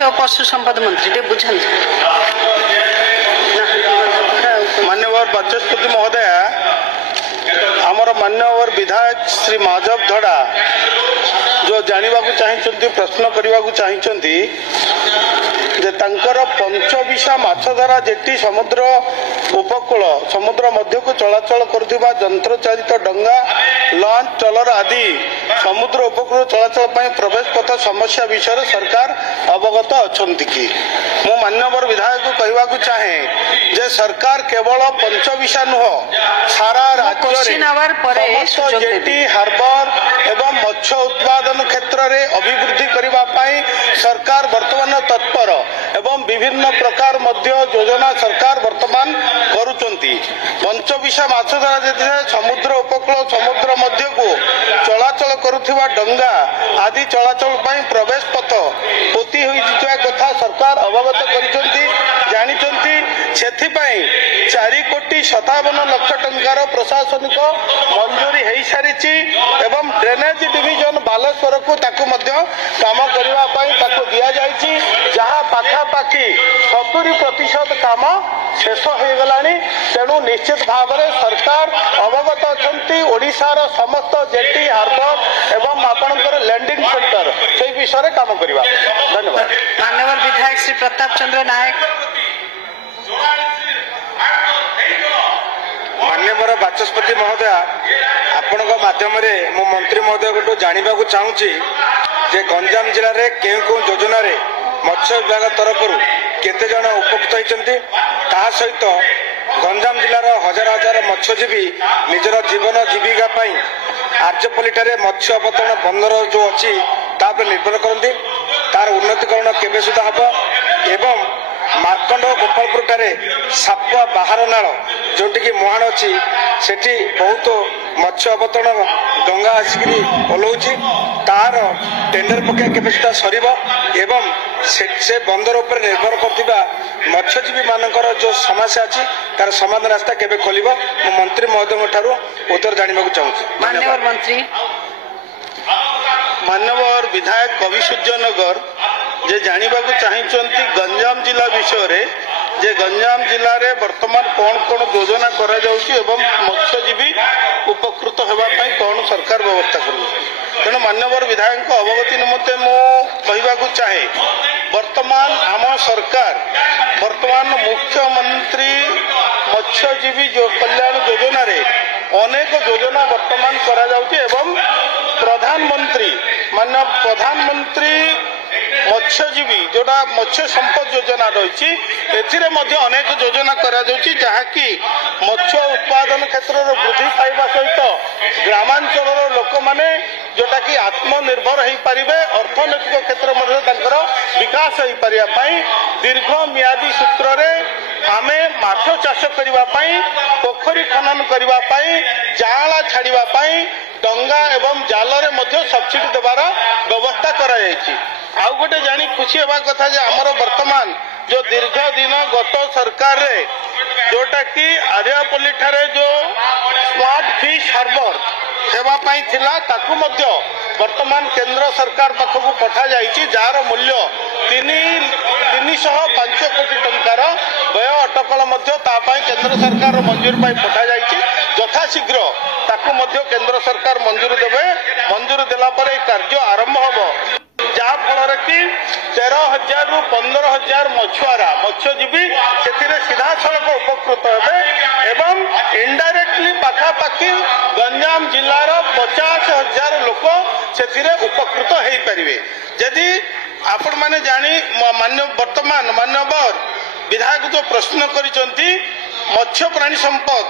पशु संपद मंत्री बुझे मान्यवर बाचस्पति महोदय आमर मान्यवर विधायक श्री माधव धड़ा जो जानवा चाहिए प्रश्न करने को चाहिए जे तांकर पंचविशा माछधरा जेटी समुद्र उपकूल समुद्र मध्य को चलाचल करुवा यंत्र चालित डंगा लॉन्च ट्रलर आदि समुद्र उपकूल चलाचल प्रवेश पथ समस्या विषय सरकार अवगत अच्छा कि मो मान्यवर विधायक को कहवाक चाहे जे सरकार केवल पंचविशा नुह सारा राज्य जेटी हार्बर एवं मत्स्य उत्पादन क्षेत्र में अभिवृद्धि करने सरकार वर्तमान तत्पर एवं विभिन्न प्रकार मध्य योजना सरकार वर्तमान करुचंती। पंचविशा माछधरा जे समुद्र उपकूल समुद्र मध्य को चलाचल करुवा डंगा आदि चलाचल प्रवेश पथ पोती होइथिबा कथा सरकार अवगत करिसंती जानिचंती। सेथिपाई 4,57,00,000 टंकार प्रशासनिक मंजूरी हो सारी एवं ड्रेनेज डिविजन बालेश्वर को ताकू मध्य काम करने दिया जाइए जहाँ पाखापाखि 70% काम शेष हो गलानी। तेणु निश्चित भाव में सरकार अवगत अच्छा ओडिशार समस्त जेटी हार्बर एवं आपणकर लैंडिंग सेंटर से विषय काम करवा। धन्यवाद। माननीय विधायक श्री प्रताप चंद्र नायक। मान्यवर बाचस्पति महोदय आपण माध्यम मो मंत्री महोदय को जानवा चाहूँगी जे गंजाम जिले में क्यों योजना रे मत्स्य विभाग तरफ केते जन उपकृत होती सहित गंजाम जिलार हजार हजार मत्स्यजीवी निजर जीवन जीविका आर्जपल्ली मत्स्य अवतरण बंदर जो अच्छी निर्भर करती तार उन्नतीकरण केबे सुधा हम एवं मार्कंड गोपालपुर ठारे सापुआ बाहर नाल जोटि मुहाण अच्छी सेठी बहुत मत्स्य अवतरण डंगा आसिक ओल्लाऊँच तार टेंडर प्रक्रिया केबे सुधा सरीब एवं से बंदर उपर निर्भर करथिबा मत्स्यजीवी मानकर जो समस्या अच्छी तार समाधान रास्ता केबे खोलिबो मो मंत्री महोदय ठारू उत्तर जानवा चाहूँगी। माननीय मंत्री मान्यवर विधायक कवि सूर्यनगर जे जानवा चाहिए गंजाम जिला विषय रे जे गंजाम जिले में वर्तमान कौन कौन योजना करा जाउछि एवं मत्स्यजीवी उपकृत होगापी कौन सरकार व्यवस्था कर। तेणु मान्यवर विधायक अवगति निमंते मुझे चाहे वर्तमान आम सरकार वर्तमान मुख्यमंत्री मत्स्यजीवी कल्याण योजना रे अनेक योजना वर्तमान करा जाउछि एवं प्रधानमंत्री माननीय प्रधानमंत्री मत्स्यजीवी जोड़ा मत्स्य संपद योजना रही अनेक योजना करा जाउछि जहाँकि मत्स्य उत्पादन क्षेत्र वृद्धि पाइबा सहित ग्रामांचल लोक माने जोटा कि आत्मनिर्भर हो पारे अर्थनैतिक क्षेत्र में विकास हो पारे दीर्घ मियादी सूत्र रे आमे माछ चाष करने पोखरी खनन करने जाला छाड़ापी डंगा एवं जाल सब्सिडी देवार व्यवस्था कराई। आउ गोटे जानी खुशी होगा कथा जे आमर वर्तमान जो दीर्घ दिन गत सरकार रे जोटा कि आर्यापल्ली ठारे जो स्मार्ट फिश हार्बर सेवाई थिला ताकू मध्य वर्तमान केंद्र सरकार पाखक पठा जाइछि जार मूल्य 305 कोटी टंकार व्यय अटकल केंद्र सरकार मंजूरी पाई पठा जाइछि। यथाशीघ्र ताकू मध्य केंद्र सरकार मंजूरी देवे मंजूरी देला पर कार्य आरंभ होबो जहाँ फल कि 13,000 रु 15,000 मछुआरा मत्स्यजीवी से सीधा सड़क उपकृत हे एवं इनडायरेक्टली पाखापाखि गंजाम जिलार 50,000 लोक से उपकृत हो पारे। यदि आपण मैंने जानी मान्य वर्तमान मान्यवर विधायक जो प्रश्न करिसंती मत्स्य प्राणी संपद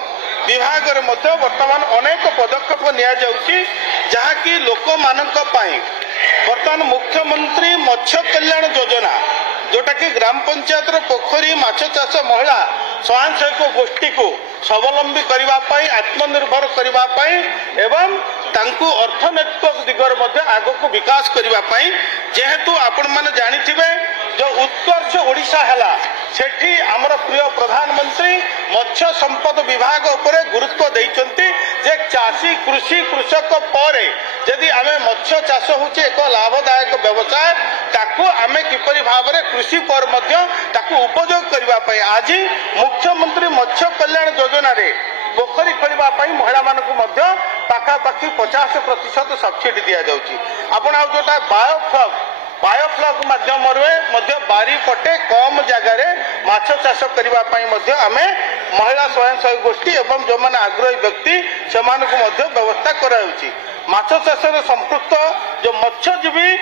विभाग रे मध्य वर्तमान अनेक पदक्षेप निया जाउछि जहाँकि लोक मानक पाई वर्तमान मुख्यमंत्री मत्स्य कल्याण योजना जोटा कि ग्राम पंचायत पोखरी माछ चाष महिला स्वयं सहायक गोष्ठी को स्वावलंबी करने आत्मनिर्भर करने एवं तांकु अर्थनैतिक दिगर मध्य आग को विकास करने जेहेतु आपण मैंने जानी जो उत्कर्ष ओडिशा हैला सेठी आमर प्रिय प्रधानमंत्री मत्स्य संपद विभाग उपरे गुरुत्व देइचंती जे चाषी कृषि कृषक परे यदि आमे मत्स्य चाष होचे एक लाभदायक व्यवसाय ताकू आमे किपरि भाबरे कृषि पर मध्य ताकू उपयोग करबा पई आज मुख्यमंत्री मत्स्य कल्याण योजना रे पोखरी खोलिबा पई महिला मानकु मध्य पाखापाखि 50% सब्सिडी दिया जाउची आपण आ जोटा बायोफ्लॉक माध्यम बारी पटे कम जगार माछ चाष करने आमे महिला स्वयं सहायक गोष्ठी एवं जो मैंने आग्रही व्यक्ति से व्यवस्था कराउची माछ चाष संपृक्त जो मत्स्यजीवी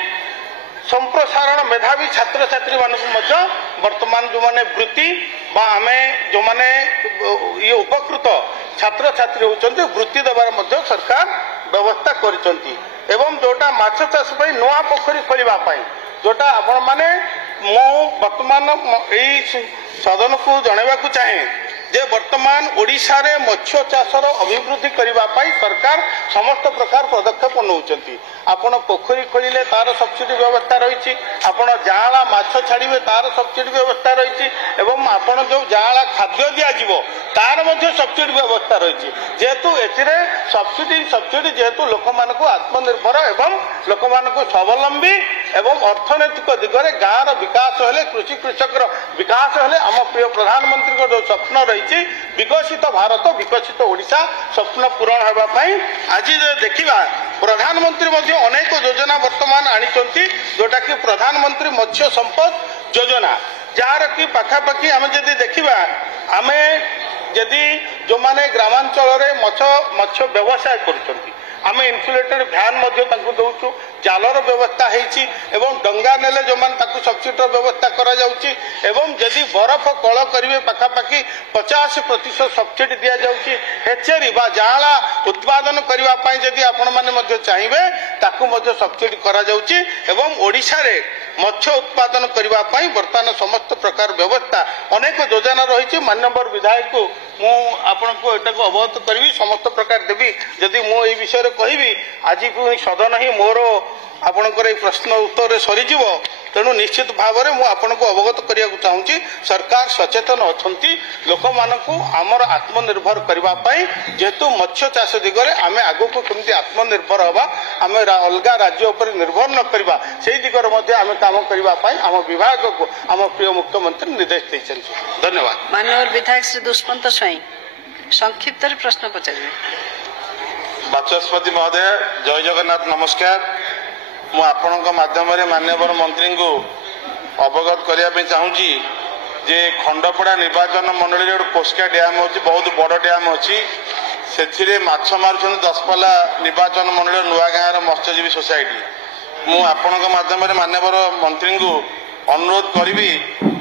संप्रसारण मेधावी छात्र छात्री मानक वर्तमान जो मैंने वृत्ति आमे जो मैंने ये उपकृत छात्र छात्री होती वृत्ति देवार सरकार व्यवस्था करिसंती एवं जोटा माछ चाष नुआ पोखरी खोलने जोटा आपण माने मो वर्तमान यही सदन को जनवाक चाहे जे वर्तमान ओडिशा रे मत्स्य चाषर अभिवृद्धि करने सरकार समस्त प्रकार पदक्षेप नौचंती आपण पोखरी खोलिले तार सब्सिडी व्यवस्था रही आपण जाँला माछ छाड़िबे तार सब्सिडी व्यवस्था रही एवं आपण जो जाँला खाद्य दिज्व तार मध्य सब्सिडी व्यवस्था रही जेहेतु एथिरे सब्सिडी जेहेतु लोक मानक आत्मनिर्भर एवं लोक मानक स्वावलंबी एवं अर्थनैतिक दिगरे गाँव विकास हेले कृषि कृषक विकास हेले आम प्रिय प्रधानमंत्री जो स्वप्न रही विकसित भारत विकसित ओडिशा स्वप्न पूरण होगापाई आज देखा प्रधानमंत्री अनेक योजना वर्तमान आनी जोटा कि प्रधानमंत्री मत्स्य संपद योजना जार कि पाखापाखि आम जदि देखा आम जदि जो माने ग्रामांचल मत्स्य व्यवसाय करुँच आम इन्सुलेटेड भ्यान दौचु जालर व्यवस्था होती डंगा नेले जो मैंने सब्सिडी व्यवस्था करा जाउची एवं जदि बरफ कल करेंगे पाखापाखि 50% सब्सिडी दि जाउची हेचेरी बा जाँला उत्पादन करने जदि आपण मैंने चाहिए ताकू सब्सिडी करा जाउची एवं ओडिशा रे मत्स्य उत्पादन करने बर्तमान समस्त प्रकार व्यवस्था अनेक योजना रही माननीय विधायक को मुझे अवगत करी समस्त प्रकार देवी जदि मु ये विषय कहि आज पुणी सदन ही मोर आपणकर प्रश्न उत्तर सरीज तेणु निश्चित भाव में मुझे अवगत करने चाहूँगी सरकार सचेतन अच्छा लोक मानक आमर आत्मनिर्भर करने जेहेतु मत्स्य चाष दिगरे आम आग को कमी आत्मनिर्भर हवा आम अलग राज्य उपर निर्भर न करवा से दिगरे आम काम करने आम विभाग को आम प्रिय मुख्यमंत्री निर्देश देते धन्यवाद। माननीय विधायक श्री दुष्मंत स्वाई संक्षिप्त प्रश्न पचारे। बाचस्पति महोदय जय जगन्नाथ नमस्कार। मु आपणक माध्यम माननीय मंत्री को अवगत करने चाहूँगी जे खंडपड़ा निर्वाचन मंडली गोटे कोस्का डैम अच्छी बहुत बड़ डैम अच्छी से माछ मारुंट दशपल्ला निर्वाचन मंडल नुआ गाँव मत्स्यजीवी सोसाइटी मु आपणक माध्यम माननीय मंत्री को अनुरोध करी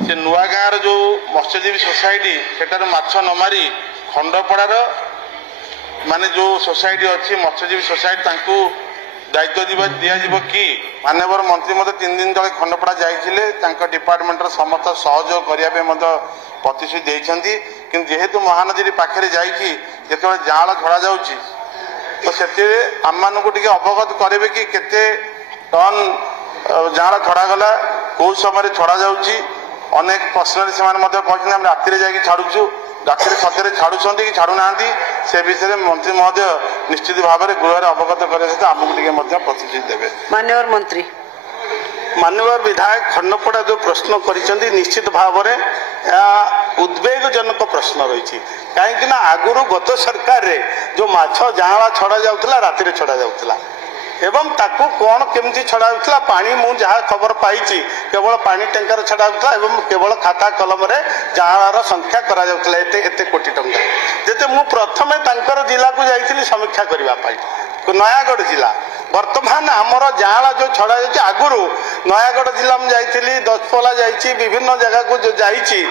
से नुआ गाँव जो मत्स्यजीवी सोसाइटी सेटार माछ न मारी खंडपड़ार माने जो सोसाइटी अच्छी मत्स्यजीवी सोसाइटी दायित्व दिज्व कि माननीय मंत्री मत 3 दिन तले खंडपड़ा जाते डिपार्टमेंटर समस्त सहयोग करने प्रतिश्रुति देती कि जेहेतु महानदी पाखे जाते जाँल छड़ा जाऊँगी तो से आम मान अवगत करेंगे कि केते टन जाँल छड़ागला कौ समय छड़ा जाऊँगी अनेक पर्सनाली से राति जा छाड़ू राति सत्य छाड़ुंट कि छाड़ूना से विषय में मंत्री महोदय निश्चित भाव में गृह अवगत करने सहित आमको प्रतिश्रुति देवे। माननीय मंत्री माननीय विधायक खंडपड़ा जो प्रश्न कर निश्चित भाव में उद्वेगजनक प्रश्न रही कहीं आगुरी गत सरकार रे जो माछ जाँला छड़ा जाऊला राति छड़ा जाऊला एवं ताकू कौन केमती छड़ा होता पानी मु जहाँ खबर पाई केवल पानी टैंकर छड़ा होता एवं केवल खाता कलम रे जाँलार संख्या करा जाउतला एते कोटी टंका जेते मु प्रथमे तांकर जिला को जाइथिली समीक्षा करने नयागढ़ जिला वर्तमान आमर जाँला जो छड़ा जाए आगुरी नयागढ़ जिला में जाइथिली दशपल्ला जाइछि विभिन्न जगह को जो जाइछि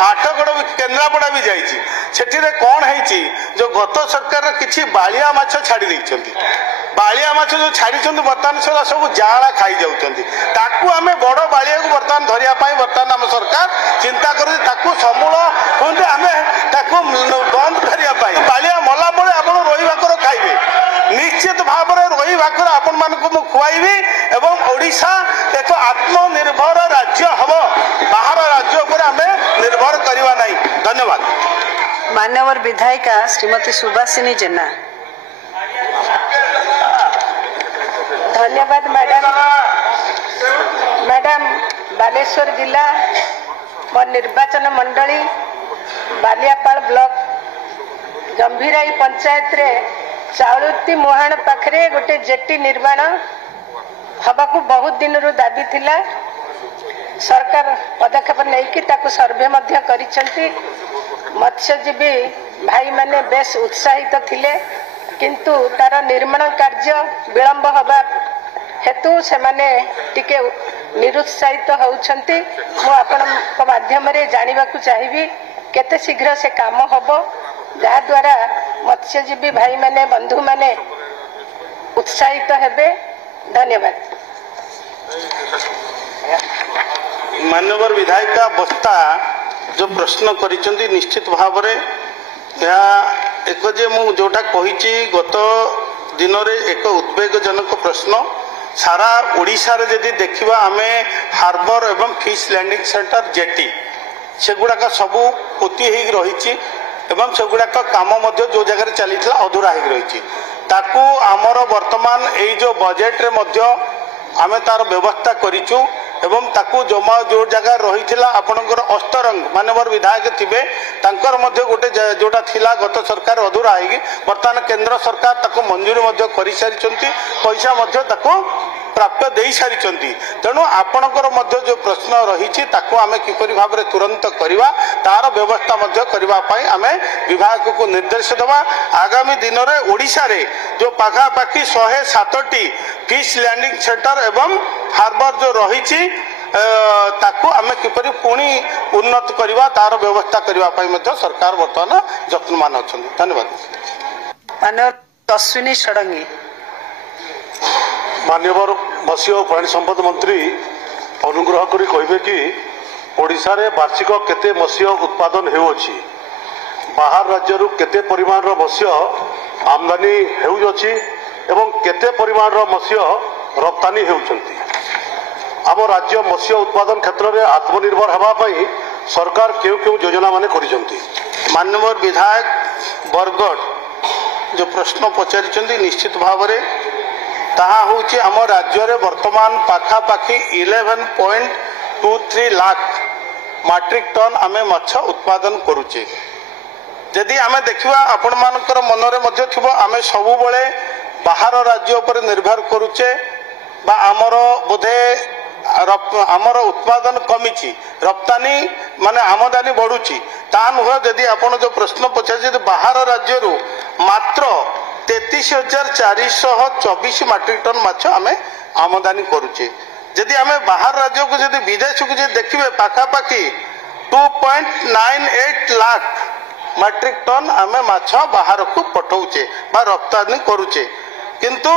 आठगढ़ केन्द्रापड़ा भी जाइछि सेठिरे कौन है जो गत सरकार किछि बालिया माछ छाड़ी देइछन्ति बालिया माछ जो छाड़ी बर्तमान सदा सब जाँला खाई जाउछन्ति ताकू आमे बड़ बालिया को बर्तमान धरिया पाई बर्तमान आम सरकार चिंता करू ताकू समूल कहते आमे ताकू बंद करिया पाई बालिया मला बळे आपण रोही भाकर खाइबे निश्चित भाव में रोही भाकर आपण मानक मु खुआइबी एवं ओडिशा एक आत्मनिर्भर राज्य हम मान्यवर विधायिका श्रीमती सुभाषिनी जेना। धन्यवाद मैडम। मैडम बालेश्वर जिला मोर निर्वाचन मंडली बालियापाल ब्लॉक गंभीराई पंचायत रे चाउलती मुहाण पाखरे गोटे जेटी निर्माण हवाकू बहुत दिन रु दाबी थिला। सरकार पदक्षेप नहीं सर्वे करिसेंती। मत्स्यजीवी भाई माने बेस उत्साहित थिले किंतु तार निर्माण कार्य विलंब हवा हेतु से माने टिके निरुत्साहित होउछंती। मु आपण माध्यम रे जानिबा को चाहिबी केते शीघ्र से काम हबो जहा द्वारा मत्स्यजीवी भाई माने बंधु माने उत्साहित हेबे। धन्यवाद। मान्यवर विधायिका बस्ता जो प्रश्न करिसेंती निश्चित भाव रे एक जे मु जोटा कहिची गत दिन रे एक उद्वेगजनक प्रश्न सारा ओडिशा रे यदि देखिबा आमे हार्बर एवं फिश लैंडिंग सेंटर जेटी सेगुड़ाक सबू पोती हो रही एवं सेगुड़ाक काम जो जगह चलीला अधूरा हो रही ताकू आमर वर्तमान यही जो बजेट रे मध्य आमे तार व्यवस्था करिचु एवं ताकू जमा जो जगह रही आपणकर अस्तरंग मानवर विधायक थे तांकर मध्य गोटे जोटा थिला गत सरकार अधूरा होगी वर्तमान केंद्र सरकार ताको मंजूरी कर सारी पैसा ताको प्राप्य दे सारी तेणु आपणकर मध्य जो प्रश्न रही आम किपरि भाव में तुरंत करवा तार व्यवस्था करने आम विभाग को निर्देश देवा। आगामी दिन में ओडिशा रे जो पाखापाखि 107टी फिश लैंडिंग सेंटर एवं हार्बर जो रही ताकू आम किपरि पुणी उन्नत करवा तार व्यवस्था करने सरकार बर्तमान यत्नमान अच्छा। धन्यवाद। अश्विनी षडंगी। मान्यवर मत्स्य और प्राणी संपद मंत्री अनुग्रह करी कहिबे कि ओडिशा रे वार्षिक केते मत्स्य उत्पादन हेउछि बाहर राज्य केते परिमाण रो मत्स्य आमदानी हेउछि एवं केते परिमाण रो मत्स्य रप्तानी हेउछंती। आम राज्य मत्स्य उत्पादन क्षेत्र में आत्मनिर्भर हवा पई सरकार केउ केउ योजना माने करिसंती। माननीय विधायक बरगढ़ जो प्रश्न पचारिचंती निश्चित भाव में ताहा होची आम राज्य रे वर्तमान पाखापाखि 11.23 लाख मैट्रिक टन आमे मत्स्य उत्पादन करुचे। यदि आमे देखिबा आपण मानकर मनरे मध्य थिबो आमे सबु बेले बाहर राज्य पर निर्भर करुचे बा आमर बोधे आमर उत्पादन कमी रप्तानी माने आमदानी बढ़ुची ता नुह। यदि आपण जो प्रश्न पचार बाहर राज्य मात्र 33,424 मैट्रिक टन माछ आमे आमदानी करुचे। यदि आमे बाहर राज्य को यदि विदेश को देखिए पाखापाखि 2.98 लाख मैट्रिक टन आमे माछ बाहर को पठाऊचे बा रप्तानी करुचे किंतु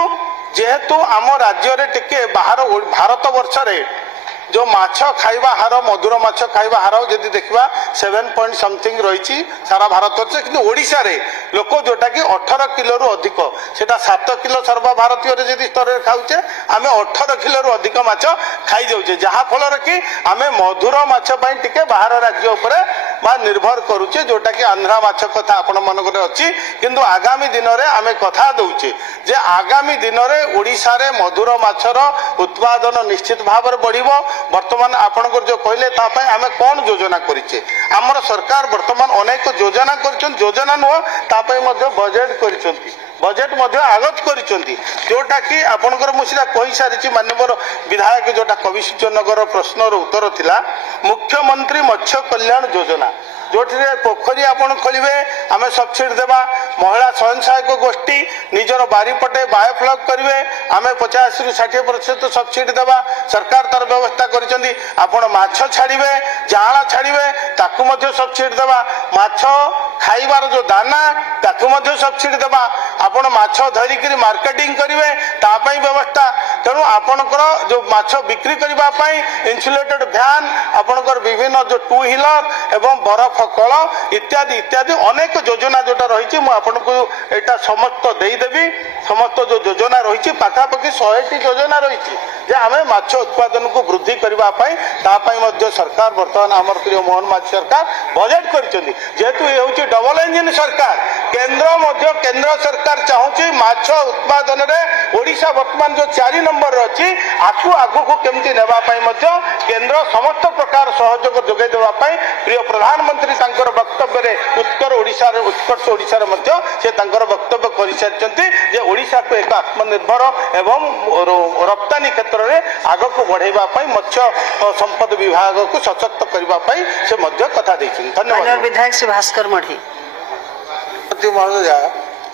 जेहेतु आम राज्य रे टिके बाहर भारत वर्ष रे जो माछ खाइबा हार मधुर माछ खाइबा हार यदि देखा 7 पॉइंट समथिंग रही सारा भारत वर्ष किंतु ओडिशा रे लोक जोटा कि 18 किलो रु अधिक सेटा 7 किलो सर्वभारतीय यदि स्तर में खाऊचे आम 18 किलो रु अधिक माछ खाई जाऊे जहाँ फल कि आम मधुर माछ टिके बाहर राज्य उपरे बा निर्भर करुचे जोटा कि आंध्रा माछ कथा आपण मनक अच्छी किंतु आगामी दिन में आम कथा दौचे जे आगामी दिन में ओडिशा रे मधुर माछर उत्पादन निश्चित भाव में बढ़िबो। वर्तमान आपनकर जो कहले तापाई आमे कौन योजना करिचे हमर सरकार वर्तमान अनेक योजना करिछन योजना नुह तापाई मध्य बजेट करिछंती बजेट मध्य आगत करिछंती जोटा कि आपनकर मुसिरा कहि सारिछि माननीय विधायक जोटा कविसूर्य नगर प्रश्नर उत्तर थिला मुख्यमंत्री मत्स्य कल्याण योजना जोठी पोखरी आपण खोलिबे आमे सब्सिडी देबा महिला स्वयं सहायक गोष्ठी निजर बारीपटे बायोफ्लॉग करिवे आमे 50 रु 60% सब्सिडी देबा सरकार तार व्यवस्था करिसेंती। आपण माछ छाड़िबे जाळा छाड़िबे ताकू मध्य सब्सिडी देबा माछ खाइबार जो दाना ताकू मध्य सब्सिडी देबा आपण माछ धरिकरी मार्केटिंग करिवे ता पई व्यवस्था। तेणु आपणकर जो माछ बिक्री करबा पई इन्सुलेटेड भ्यान आपणकर विभिन्न जो टू व्हीलर एवं बरफ कल इत्यादि इत्यादि अनेक योजना जोटा रही मुझे समस्त देदेवी समस्त जो योजना रही पाखापाखि 100टी योजना रही आम माछ उत्पादन को वृद्धि करने सरकार बर्तमान आमर प्रिय मोहन माझी सरकार बजेट कर जेहेतु ये हूँ डबल इंजिन सरकार केंद्र सरकार चाहूँगी माछ उत्पादन रे ओडिशा वर्तमान जो 4 नंबर अच्छी आकु आगु केमती नेबापाई केंद्र समस्त प्रकार सहयोग जोगाई देवाई प्रिय प्रधानमंत्री तांकर वक्तव्य रे उत्कर्ष ओडिशा से वक्तव्य कर सारी जे ओडिशा को एक आत्मनिर्भर एवं रप्तानी क्षेत्र में आगक बढ़ाई मत्स्य संपद विभाग को सशक्त करने से कथा देखिए। धन्यवाद। विधायक श्री भास्कर मढ़ी महोदया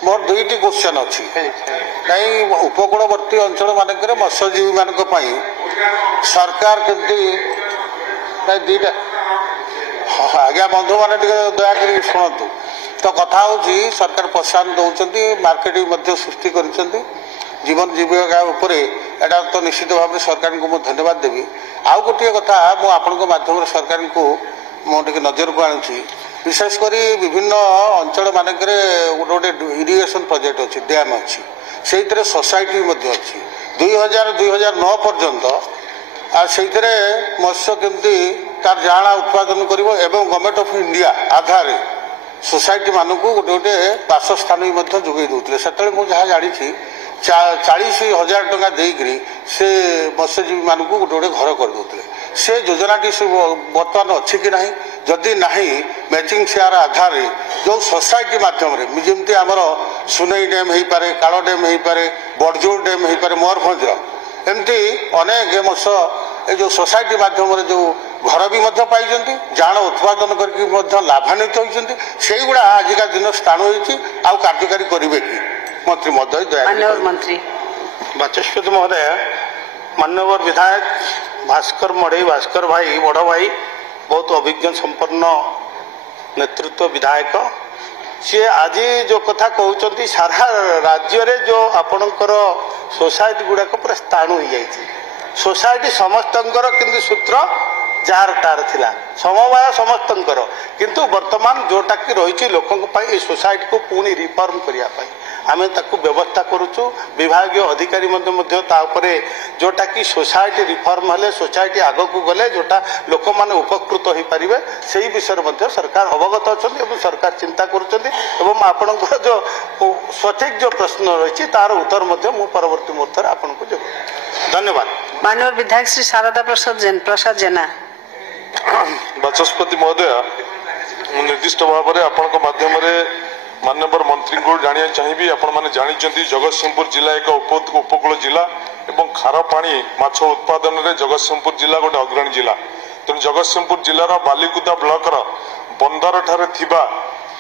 मोर दुईटी क्वेश्चन अच्छी नहीं उपकूलवर्ती अंचल मानक मत्स्यजीवी मान सरकार केमती दीटा आज्ञा बंधु मैंने दयाक शुणु तो कथा हूँ सरकार प्रोत्साहन दौरान मार्केटिंग सृष्टि कर जीवन जीविका उपरे एटा तो निश्चित भाव में सरकार को मुझे धन्यवाद देवी। आउ गोटे कथा मुझे माध्यम सरकार को मुझे नजर को आणुची विशेषकर विभिन्न अंचल मानक गोटे इरिगेशन प्रोजेक्ट अच्छी डैम अच्छी से सोसाइटी अच्छी 2009 पर्यंत से मत्स्य केमती तार जाणा उत्पादन कर government of India Aadhaar society मानक गोटे गोटे बासस्थान भी जोगे दूसरे से मुझे जानी 40,000 टंका देकरी से मत्स्यजीवी मानक गोटे गोटे घर कर दूसरे से योजनाटी बर्तमान अच्छी कि नहीं जदि नहीं मैचिंग शेयर आधार जो सोसाइटी माध्यम जमी आमर सुनई डैम हो पारे काल डैम हो पारे बड़जोर डैम हो पारे मयूरभंज एमती अनेक मत्स्य जो सोसाइटी माध्यम जो घर भी पाई जान उत्पादन करके लाभान्वित होती से गुड़ा आजिका दिन स्थान होती कार्यकारी करेंगे कि मंत्री महोदय दया मंत्री बाचस्पति महोदय मान्यवर विधायक भास्कर मढ़ई भास्कर भाई बड़ भाई बहुत अभिज्ञ संपन्न नेतृत्व विधायक सी आज जो कथा कहते सारा राज्य रे जो आपणकर सोसाइटी गुड़ाक पूरा स्थाणु हो जाए सोसाइटी समस्तंकर किंतु सूत्र जार तार थिला समवाय समस्तंकर किंतु वर्तमान जोटा कि रही लोकों सोसाइटी को पुणी रिफॉर्म करने आमे ताकू व्यवस्था करुचु विभागीय अधिकारी जोटा कि सोसाइटी रिफॉर्म हेले सोसाइटी आग को गले जोटा लोक माने उपकृत हो पारे से विषय सरकार अवगत अच्छा सरकार चिंता कर जो सठिक जो प्रश्न रही तार उत्तर मु परवर्ती मुहूर्त आपको जो धन्यवाद। माननीय विधायक श्री शारदा प्रसाद जेना बाचस्पति महोदय निर्दिष्ट भाव में आपण माध्यम माननीय मंत्री को जाना चाहिए आपण मैंने जानी जगतसिंहपुर जिला एक उपकूल जिला एवं खार पानी माछ उत्पादन में जगतसिंहपुर जिला गोटे अग्रणी जिला तेणु जगतसिंहपुर जिलार बालिकुदा ब्लॉकर बंदर ठारे थिबा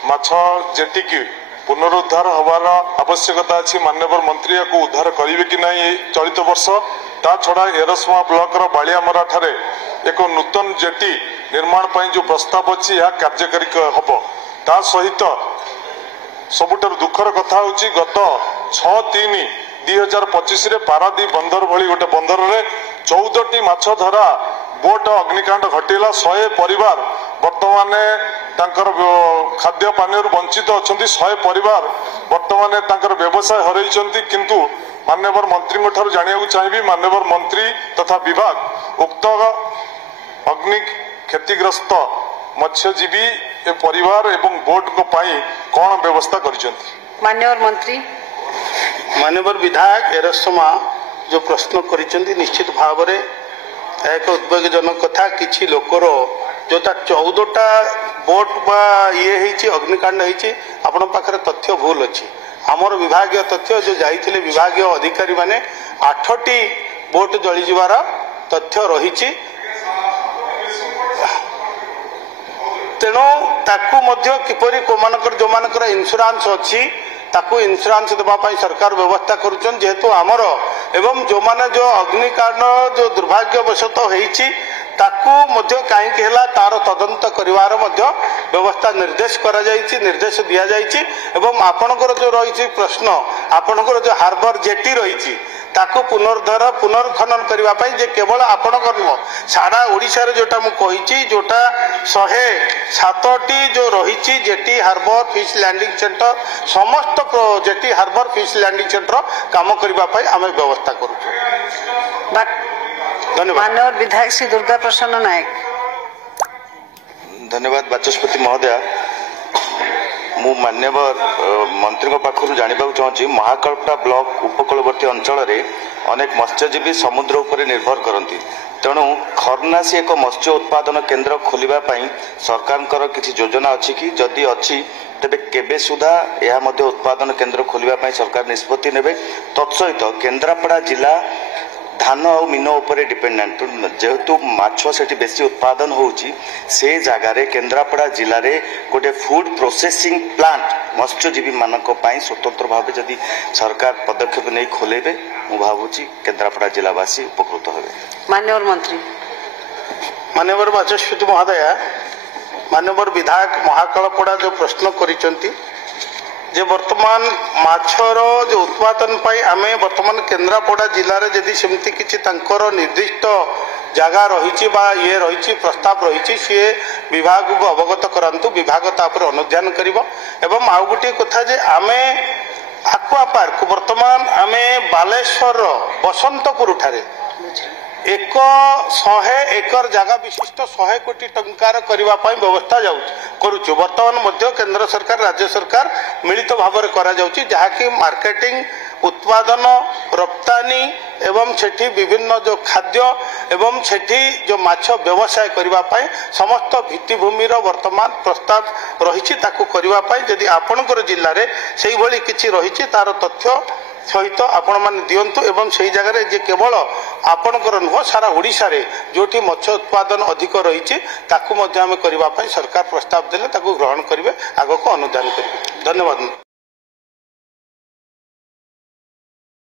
माछ जेटी की पुनरुद्धार हवार आवश्यकता अच्छी माननीय मंत्री या उद्धार करेंगे कि नहीं चलित वर्ष ता छड़ा एरसमा ब्लॉकर बालियामरा ठारे एक नूतन जेटी निर्माण पर जो प्रस्ताव अच्छी यह कार्यकारी हम ता सहित सबुठार दुखर कथा हूँ गत 6/3/2025 पारादीप बंदर भली गोटे बंदर में 14टी माछ धरा बोट अग्निकांड घटेला 100 परिवार वर्तमान खाद्य पानी वंचित अच्छा 100 परिवार वर्तमान व्यवसाय हरई किंतु माननीय मंत्री जाना चाहिए माननीय मंत्री तथा विभाग उक्त अग्नि क्षतिग्रस्त मत्स्यजीवी परिवार एवं बोट को पाई कौन व्यवस्था कर माननीय मंत्री माननीय विधायक एरसमा जो प्रश्न कर निश्चित भाव में एक उद्वेगजनक कथा किसी लोकर जोटा 14टा बोट ये अग्निकांड आपण पाखे तथ्य भूल अच्छी आमर विभागीय तथ्य जो जाइए विभागीय अधिकारी माने 8टी बोट जली जीवार तथ्य रही तेणु ताकू किपरि जो मानकर इंश्योरेंस अच्छी ताकू इंश्योरेंस देवाई सरकार व्यवस्था करुछन जेहेतु आमर एवं जो माने जो अग्निकांड जो दुर्भाग्यवशत होईची ताकू कहीं तार तदंत करिवार व्यवस्था निर्देश करा जायछि निर्देश दिया जायछि एवं आपणकर जो रही प्रश्न आपणकर जो हार्बर जेटी रही ताकू पुनर्धार पुनर्खनन करने जे केवल आपणकर नुह सारा ओडिशा रे जोटा मुझे जोटा 107टी जो रही jetty harbour fish landing centre समस्त jetty harbour fish landing centre काम करने आम व्यवस्था करुँ। धन्यवाद। माननीय विधायक श्री दुर्गा प्रसन्न नायक धन्यवाद बाचस्पति महोदय ମୁଁ ମାନ୍ୟବର ମନ୍ତ୍ରୀଙ୍କ ପାଖରୁ ଜାଣିବାକୁ ଚାହୁଁଛି ମହାକାଳପଡ଼ା ବ୍ଲକ ଉପକୂଳବର୍ତ୍ତୀ ଅଞ୍ଚଳରେ ଅନେକ ମତ୍ସ୍ୟଜୀବୀ ସମୁଦ୍ର ଉପରେ ନିର୍ଭର କରନ୍ତି ତେଣୁ ଖରନାସି ଏକ ମତ୍ସ୍ୟ ଉତ୍ପାଦନ କେନ୍ଦ୍ର ଖୋଲିବା ପାଇଁ ସରକାରଙ୍କର କିଛି ଯୋଜନା ଅଛି କି ଯଦି ଅଛି ତେବେ କେବେ ସୁଦ୍ଧା ଏହା ମଧ୍ୟ ଉତ୍ପାଦନ କେନ୍ଦ୍ର ଖୋଲିବା ପାଇଁ ସରକାର ନିଷ୍ପତ୍ତି ନେବେ ତତ୍ସହିତ କେନ୍ଦ୍ରାପଡ଼ା ଜିଲ୍ଲା ଧାନ ଆଉ ମିନ ଉପରେ ଡିପେଣ୍ଡେଣ୍ଟ ଯେହେତୁ ମାଛ ସେଠି ବେଶୀ ଉତ୍ପାଦନ ହେଉଛି ସେ ଜାଗାରେ କେନ୍ଦ୍ରାପଡ଼ା ଜିଲ୍ଲାରେ ଗୋଟେ ଫୁଡ୍ ପ୍ରୋସେସିଂ ପ୍ଲାଣ୍ଟ ମତ୍ସ୍ୟଜୀବୀମାନଙ୍କ ପାଇଁ ସ୍ୱତନ୍ତ୍ର ଭାବେ ଯଦି ସରକାର ପଦକ୍ଷେପ ନେଇ ଖୋଲେଇବେ ମୁଁ ଭାବୁଛି କେନ୍ଦ୍ରାପଡ଼ା ଜିଲ୍ଲାବାସୀ ଉପକୃତ ହେବେ। मान्यवर मंत्री माननीय बाचस्पति महोदय माननीय विधायक महाकालपड़ा जो प्रश्न करिसेंती जे वर्तमान माछर जो उत्पादन पाई आमे वर्तमान केन्द्रापड़ा जिले में जदि सेमती किछि तांकर निर्दिष्ट जगह रही ये रही प्रस्ताव रही सी विभाग को अवगत करांतु विभाग तापर अनुध्यान करिवो एवं आउ गोटे कथा जे आमे आक्वा पार्क वर्तमान आमे बालेश्वर बसंतपुर ठारे 100 एकर जगह विशिष्ट 100 कोटी टंकार करने व्यवस्था करुचु वर्तमान मध्य केंद्र सरकार राज्य सरकार मिलित भाव में जहाँकि मार्केटिंग उत्पादन रप्तानी एवं सेठी विभिन्न जो खाद्य एवं सेठी जो माछ व्यवसाय करने समस्त भित्तिभूमि वर्तमान प्रस्ताव रही करने आपणकर जिले में से भली किछि रही तार तथ्य सहित आपण मैंने दिंतु एवं से जगह जे केवल आपणकर नुह सारा ओडिशा रे जोठी मत्स्य उत्पादन अधिक रही सरकार प्रस्ताव देले ग्रहण करेंगे आग को अनुदान करेंगे। धन्यवाद।